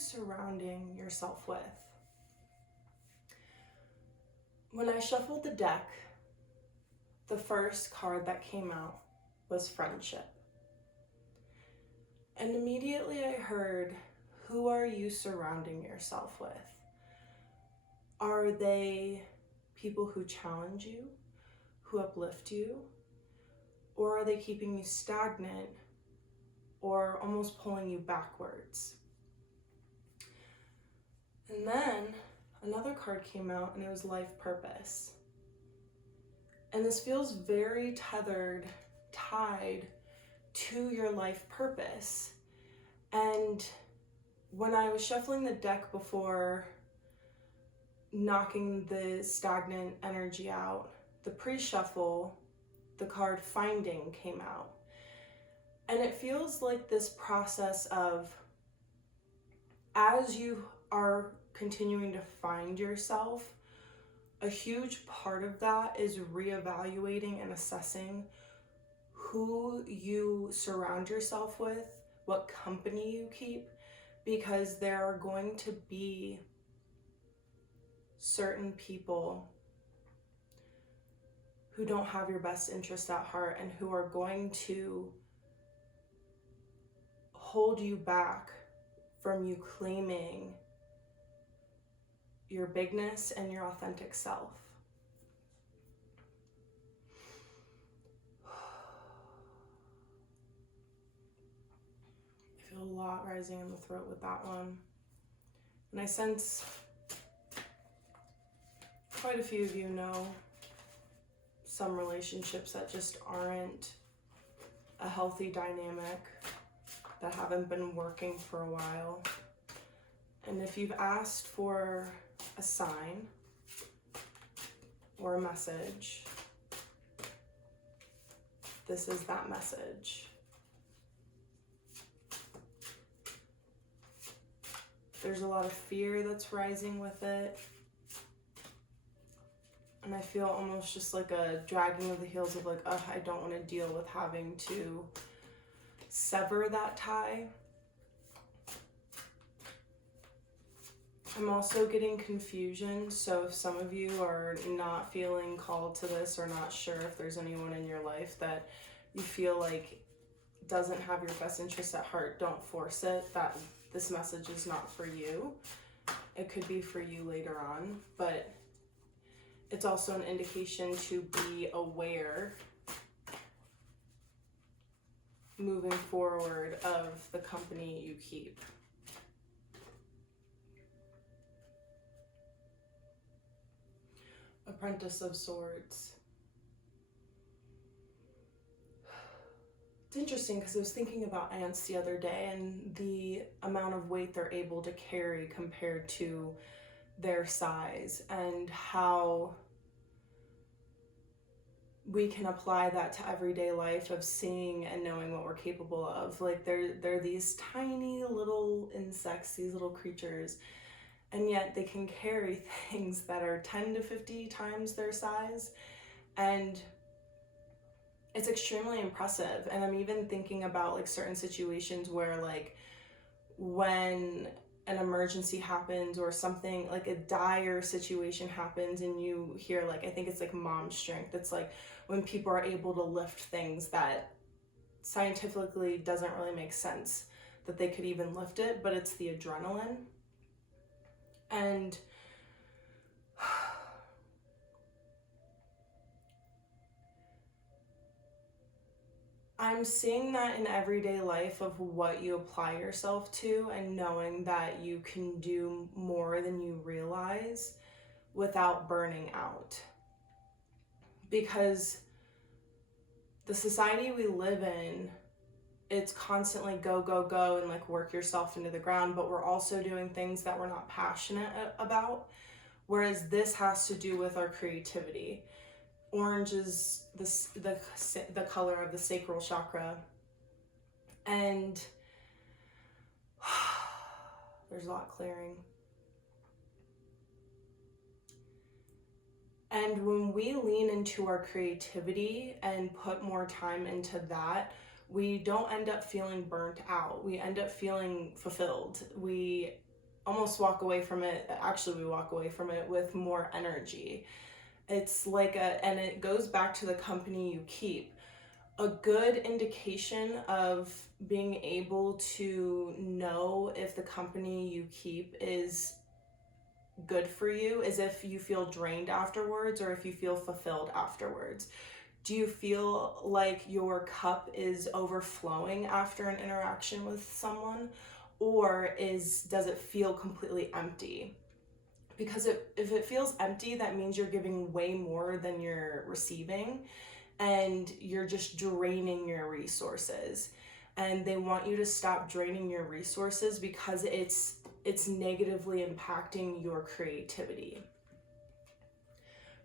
surrounding yourself with? When I shuffled the deck, the first card that came out was friendship. And immediately I heard, who are you surrounding yourself with? Are they people who challenge you, who uplift you? Or are they keeping you stagnant or almost pulling you backwards? And then another card came out and it was life purpose. And this feels very tied to your life purpose. And when I was shuffling the deck before knocking the stagnant energy out, the pre-shuffle, the card finding came out. And it feels like this process of, as you are continuing to find yourself, a huge part of that is reevaluating and assessing who you surround yourself with, what company you keep, because there are going to be certain people who don't have your best interest at heart and who are going to hold you back from you claiming your bigness and your authentic self. I feel a lot rising in the throat with that one. And I sense quite a few of you know some relationships that just aren't a healthy dynamic, that haven't been working for a while. And if you've asked for a sign or a message, this is that message. There's a lot of fear that's rising with it. And I feel almost just like a dragging of the heels of like, I don't want to deal with having to sever that tie. I'm also getting confusion, so if some of you are not feeling called to this or not sure if there's anyone in your life that you feel like doesn't have your best interest at heart, don't force it, that this message is not for you. It could be for you later on, but it's also an indication to be aware moving forward of the company you keep. Apprentice of Swords. It's interesting because I was thinking about ants the other day and the amount of weight they're able to carry compared to their size, and how we can apply that to everyday life of seeing and knowing what we're capable of. Like they're these tiny little insects, these little creatures, and yet they can carry things that are 10 to 50 times their size. And it's extremely impressive. And I'm even thinking about like certain situations where like when an emergency happens or something like a dire situation happens and you hear like, I think it's like mom strength. It's like when people are able to lift things that scientifically doesn't really make sense that they could even lift it, but it's the adrenaline. And I'm seeing that in everyday life of what you apply yourself to, and knowing that you can do more than you realize without burning out. Because the society we live in, it's constantly go, go, go, and like work yourself into the ground, but we're also doing things that we're not passionate about. Whereas this has to do with our creativity. Orange is the color of the sacral chakra. And there's a lot clearing. And when we lean into our creativity and put more time into that, we don't end up feeling burnt out. We end up feeling fulfilled. We almost walk away from it. Actually, we walk away from it with more energy. It's like and it goes back to the company you keep. A good indication of being able to know if the company you keep is good for you is if you feel drained afterwards or if you feel fulfilled afterwards. Do you feel like your cup is overflowing after an interaction with someone, or does it feel completely empty? Because if it feels empty, that means you're giving way more than you're receiving, and you're just draining your resources. And they want you to stop draining your resources because it's negatively impacting your creativity.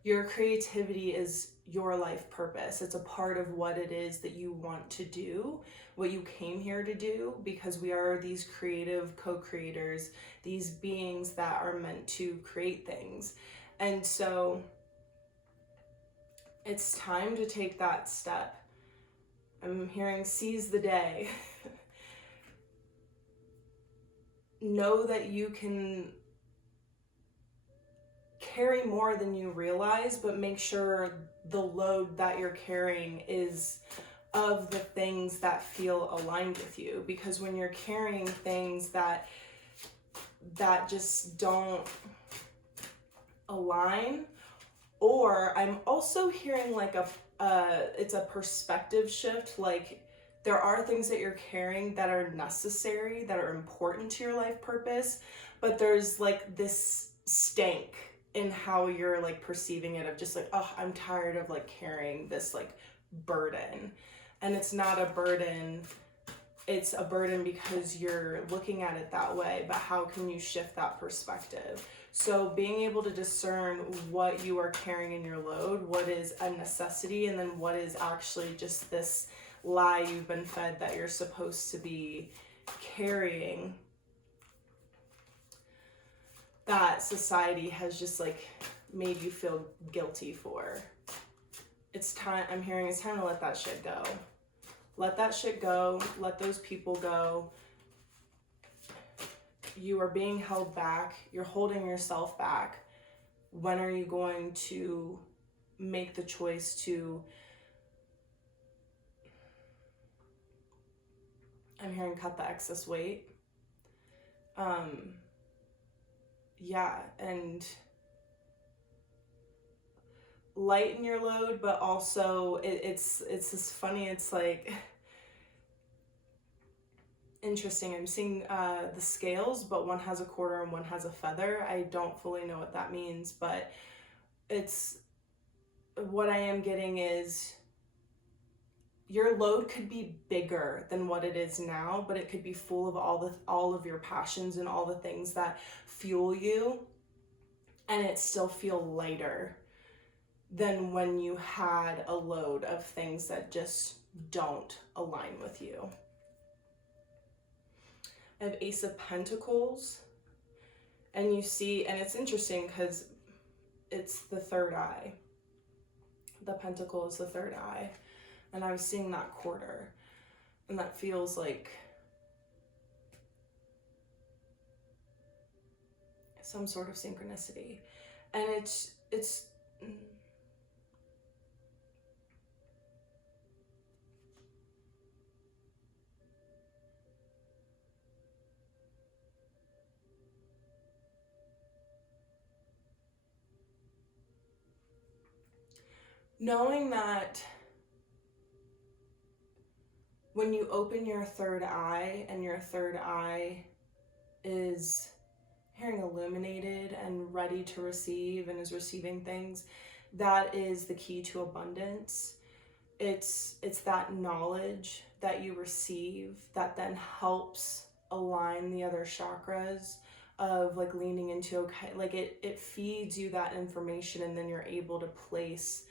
Your creativity is your life purpose. It's a part of what it is that you want to do, what you came here to do, because we are these creative co-creators, these beings that are meant to create things. And so it's time to take that step. I'm hearing seize the day. Know that you can carry more than you realize, but make sure the load that you're carrying is of the things that feel aligned with you. Because when you're carrying things that just don't align, or I'm also hearing like it's a perspective shift. Like there are things that you're carrying that are necessary, that are important to your life purpose, but there's like this stank in how you're like perceiving it, of just like, oh, I'm tired of like carrying this like burden. And it's not a burden, it's a burden because you're looking at it that way. But how can you shift that perspective? So being able to discern what you are carrying in your load, what is a necessity, and then what is actually just this lie you've been fed that you're supposed to be carrying, that society has just like made you feel guilty for. It's time, I'm hearing it's time to let that shit go. Let that shit go. Let those people go. You are being held back. You're holding yourself back. When are you going to make the choice to, I'm hearing cut the excess weight. Yeah, and lighten your load, but also it's this funny, it's like interesting. I'm seeing the scales, but one has a quarter and one has a feather. I don't fully know what that means, but it's what I am getting is your load could be bigger than what it is now, but it could be full of all of your passions and all the things that fuel you, and it still feel lighter than when you had a load of things that just don't align with you. I have Ace of Pentacles, and you see, and it's interesting because it's the third eye. The pentacle is the third eye, and I was seeing that quarter, and that feels like some sort of synchronicity. And it's knowing that when you open your third eye, and your third eye is hearing illuminated and ready to receive and is receiving things, that is the key to abundance. It's that knowledge that you receive that then helps align the other chakras of like leaning into, okay, like it feeds you that information, and then you're able to place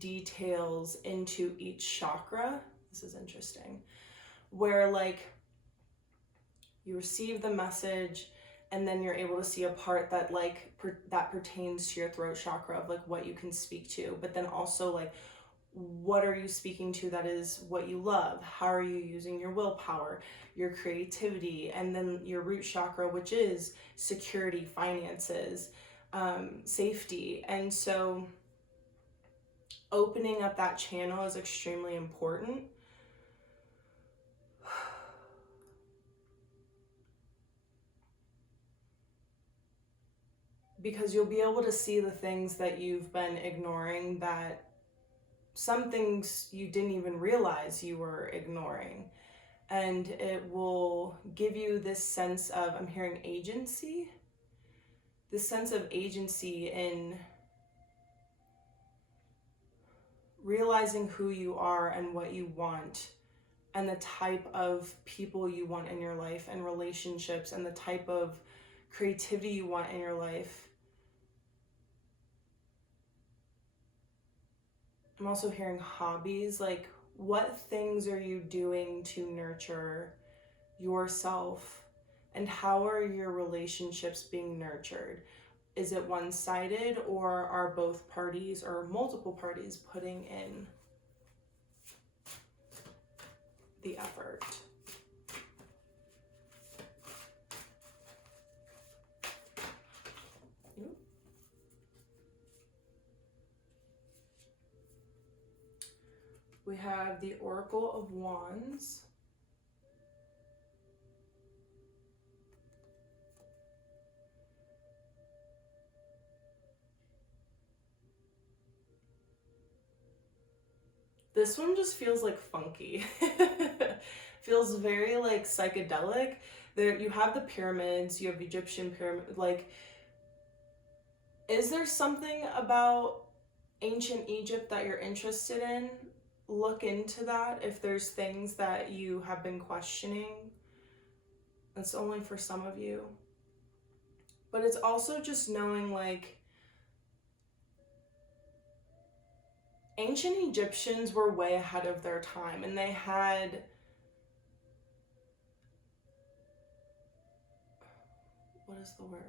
details into each chakra. This is interesting, where like you receive the message, and then you're able to see a part that like that pertains to your throat chakra of like what you can speak to, but then also like what are you speaking to that is what you love? How are you using your willpower, your creativity, and then your root chakra, which is security, finances, safety. And so opening up that channel is extremely important. Because you'll be able to see the things that you've been ignoring, that some things you didn't even realize you were ignoring. And it will give you this sense of, I'm hearing agency, this sense of agency in realizing who you are and what you want, and the type of people you want in your life and relationships, and the type of creativity you want in your life. I'm also hearing hobbies, like what things are you doing to nurture yourself, and how are your relationships being nurtured? Is it one-sided, or are both parties or multiple parties putting in the effort? We have the Oracle of Wands. This one just feels like funky. Feels very like psychedelic. There you have the pyramids, you have Egyptian pyramid. Like, is there something about ancient Egypt that you're interested in? Look into that if there's things that you have been questioning. That's only for some of you. But it's also just knowing, like, ancient Egyptians were way ahead of their time, and they had what is the word?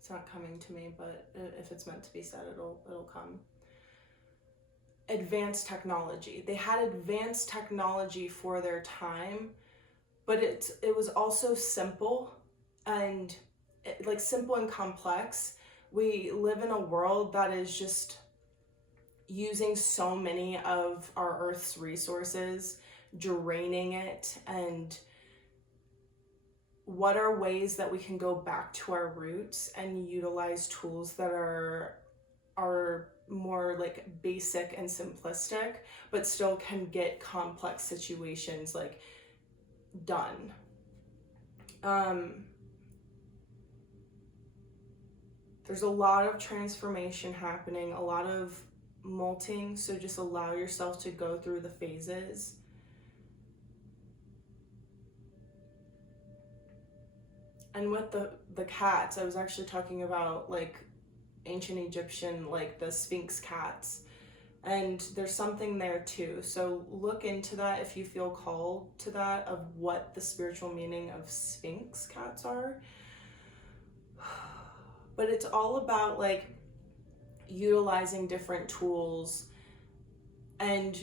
It's not coming to me, but if it's meant to be said, it'll come. Advanced technology. They had advanced technology for their time, but it was also simple, and like simple and complex. We live in a world that is just using so many of our Earth's resources, draining it. And what are ways that we can go back to our roots and utilize tools that are more like basic and simplistic, but still can get complex situations like done. There's a lot of transformation happening, a lot of molting, so just allow yourself to go through the phases. And with the cats, I was actually talking about like ancient Egyptian, like the Sphinx cats, and there's something there too. So look into that if you feel called to that, of what the spiritual meaning of Sphinx cats are. But it's all about like utilizing different tools and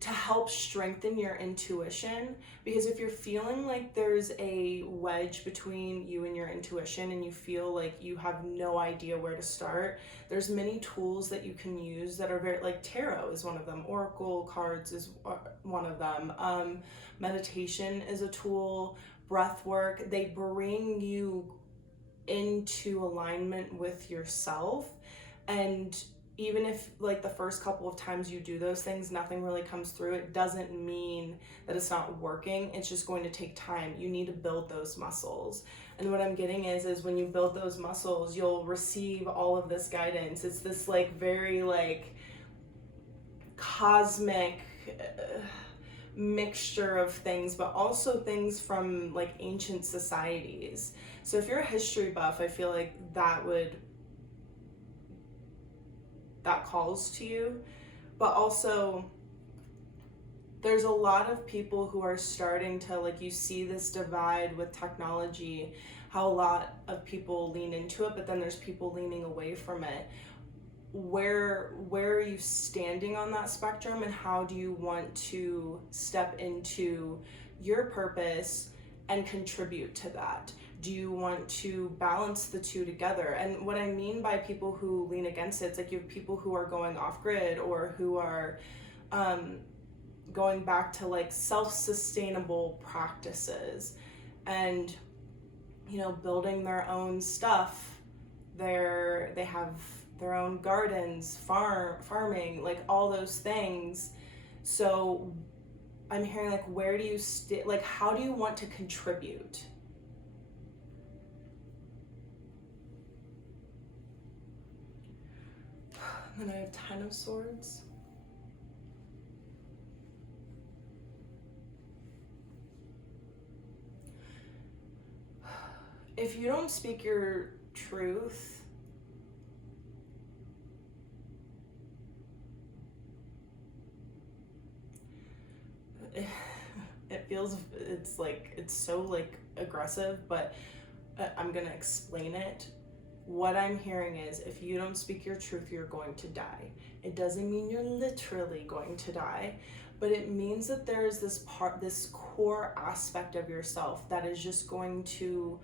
to help strengthen your intuition. Because if you're feeling like there's a wedge between you and your intuition, and you feel like you have no idea where to start, there's many tools that you can use that are very, like tarot is one of them, oracle cards is one of them, meditation is a tool, breath work. They bring you into alignment with yourself. And even if like the first couple of times you do those things, nothing really comes through, it doesn't mean that it's not working. It's just going to take time. You need to build those muscles. And what I'm getting is when you build those muscles, you'll receive all of this guidance. It's this like very like cosmic mixture of things, but also things from like ancient societies. So if you're a history buff, I feel like that calls to you. But also there's a lot of people who are starting to, like, you see this divide with technology, how a lot of people lean into it, but then there's people leaning away from it. Where are you standing on that spectrum, and how do you want to step into your purpose and contribute to that? Do you want to balance the two together? And what I mean by people who lean against it, it's like you have people who are going off grid, or who are going back to like self-sustainable practices, and building their own stuff. They have their own gardens, farming, like all those things. So I'm hearing like, where do you like, how do you want to contribute? And then I have 10 of Swords. If you don't speak your truth, it feels, it's so like aggressive, but I'm gonna explain it. What I'm hearing is, if you don't speak your truth, you're going to die. It doesn't mean you're literally going to die, but it means that there's this core aspect of yourself that is just going to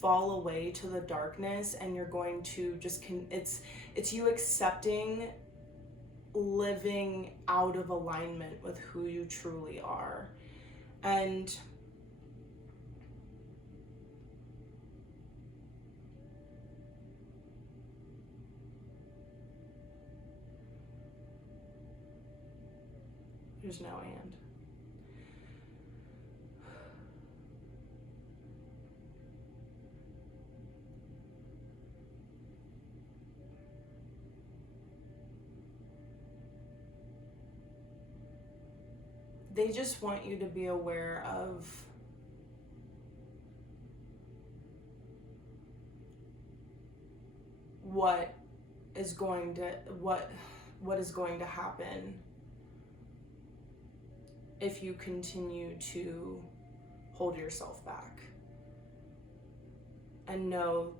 fall away to the darkness, and you're going to just it's you accepting living out of alignment with who you truly are. And there's no and. They just want you to be aware of what is going to happen if you continue to hold yourself back, and know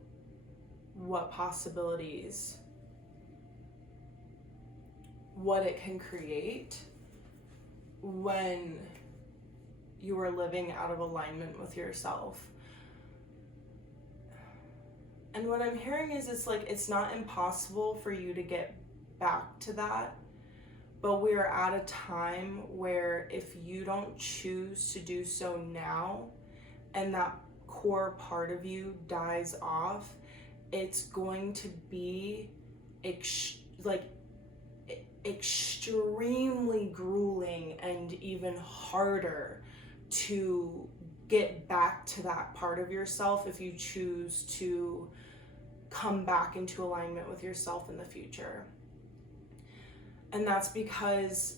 what possibilities, what it can create when you are living out of alignment with yourself. And what I'm hearing is, it's not impossible for you to get back to that, but we are at a time where if you don't choose to do so now, and that core part of you dies off, it's going to be extremely grueling and even harder to get back to that part of yourself if you choose to come back into alignment with yourself in the future. And that's because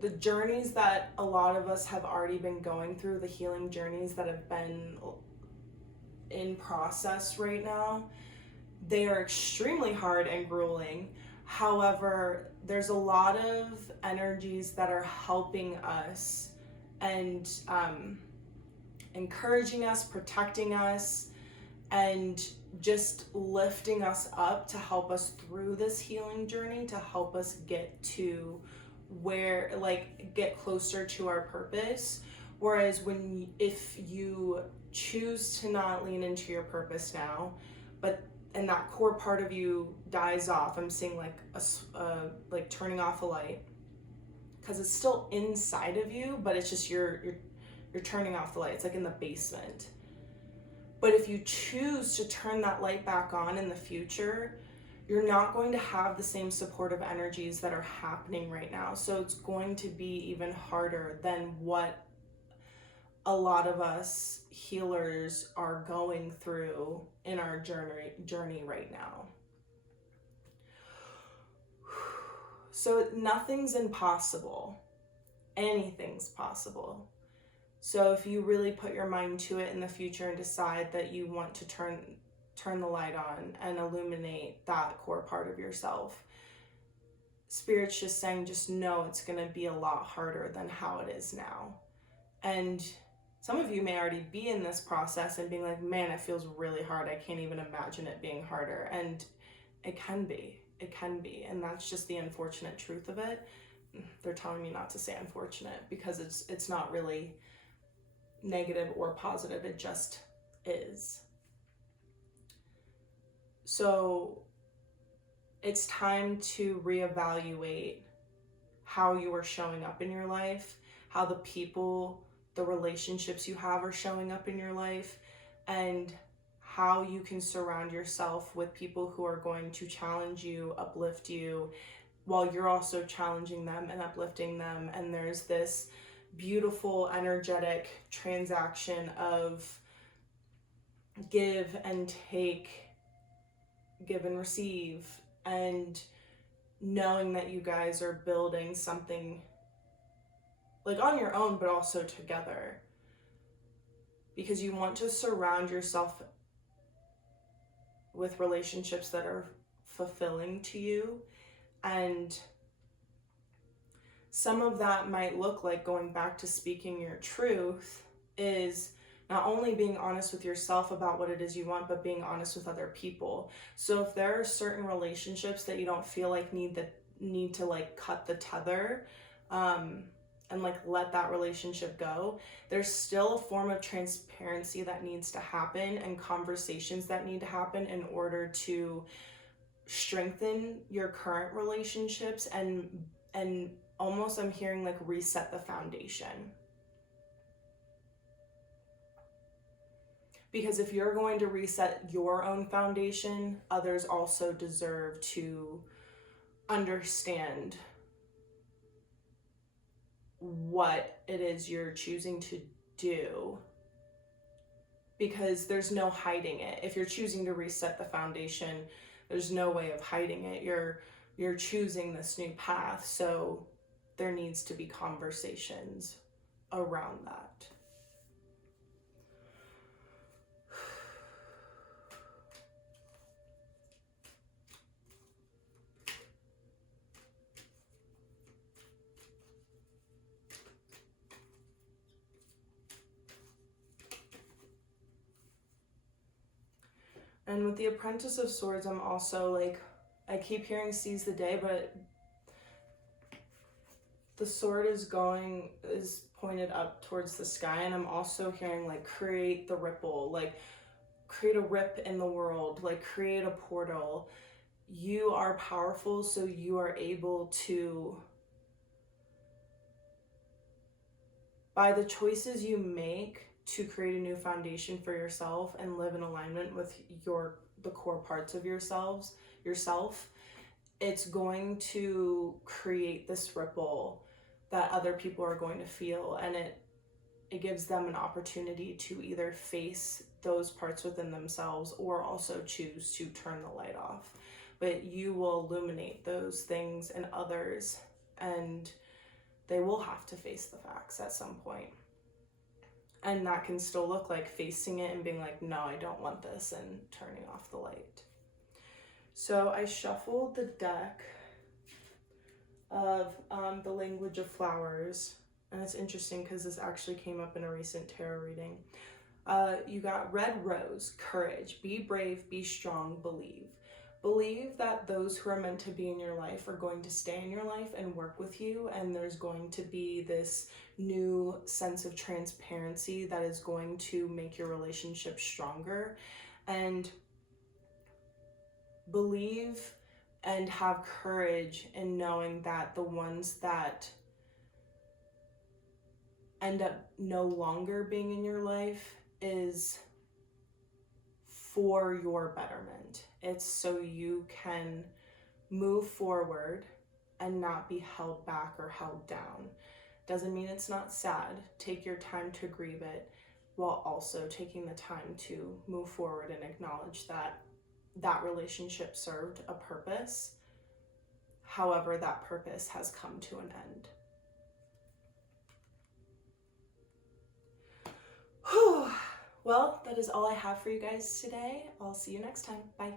the journeys that a lot of us have already been going through, the healing journeys that have been in process right now, they are extremely hard and grueling. However, there's a lot of energies that are helping us and encouraging us, protecting us, and just lifting us up to help us through this healing journey, to help us get to get closer to our purpose. Whereas if you choose to not lean into your purpose now, and that core part of you dies off, I'm seeing like turning off a light, because it's still inside of you, but it's just you're turning off the light. It's like in the basement. But if you choose to turn that light back on in the future, you're not going to have the same supportive energies that are happening right now. So it's going to be even harder than what a lot of us healers are going through in our journey right now. So nothing's impossible. Anything's possible. So if you really put your mind to it in the future and decide that you want to turn the light on and illuminate that core part of yourself, Spirit's just saying, just know it's going to be a lot harder than how it is now. And Some of you may already be in this process and being like, man, it feels really hard. I can't even imagine it being harder. And it can be. It can be. And that's just the unfortunate truth of it. They're telling me not to say unfortunate because it's not really negative or positive. It just is. So it's time to reevaluate how you are showing up in your life, how the people, the relationships you have are showing up in your life, and how you can surround yourself with people who are going to challenge you, uplift you, while you're also challenging them and uplifting them. And there's this beautiful, energetic transaction of give and take, give and receive, and knowing that you guys are building something like on your own, but also together. Because you want to surround yourself with relationships that are fulfilling to you. And some of that might look like, going back to speaking your truth, is not only being honest with yourself about what it is you want, but being honest with other people. So if there are certain relationships that you don't feel like need to like cut the tether, and like let that relationship go, there's still a form of transparency that needs to happen and conversations that need to happen in order to strengthen your current relationships and almost, I'm hearing like reset the foundation. Because if you're going to reset your own foundation, others also deserve to understand what it is you're choosing to do, because there's no hiding it. If you're choosing to reset the foundation, there's no way of hiding it. You're choosing this new path, so there needs to be conversations around that. And with the Apprentice of Swords, I'm also like, I keep hearing seize the day, but the sword is pointed up towards the sky, and I'm also hearing like create the ripple, like create a rip in the world, like create a portal. You are powerful, so you are able to, by the choices you make, to create a new foundation for yourself and live in alignment with the core parts of yourself, it's going to create this ripple that other people are going to feel, and it gives them an opportunity to either face those parts within themselves or also choose to turn the light off. But you will illuminate those things in others, and they will have to face the facts at some point. And that can still look like facing it and being like, no, I don't want this, and turning off the light. So I shuffled the deck of the Language of Flowers. And it's interesting because this actually came up in a recent tarot reading. You got Red Rose, courage, be brave, be strong, believe. Believe that those who are meant to be in your life are going to stay in your life and work with you, and there's going to be this new sense of transparency that is going to make your relationship stronger. And believe and have courage in knowing that the ones that end up no longer being in your life is for your betterment. It's so you can move forward and not be held back or held down. Doesn't mean it's not sad. Take your time to grieve it, while also taking the time to move forward and acknowledge that that relationship served a purpose. However, that purpose has come to an end. Whew. Well, that is all I have for you guys today. I'll see you next time. Bye.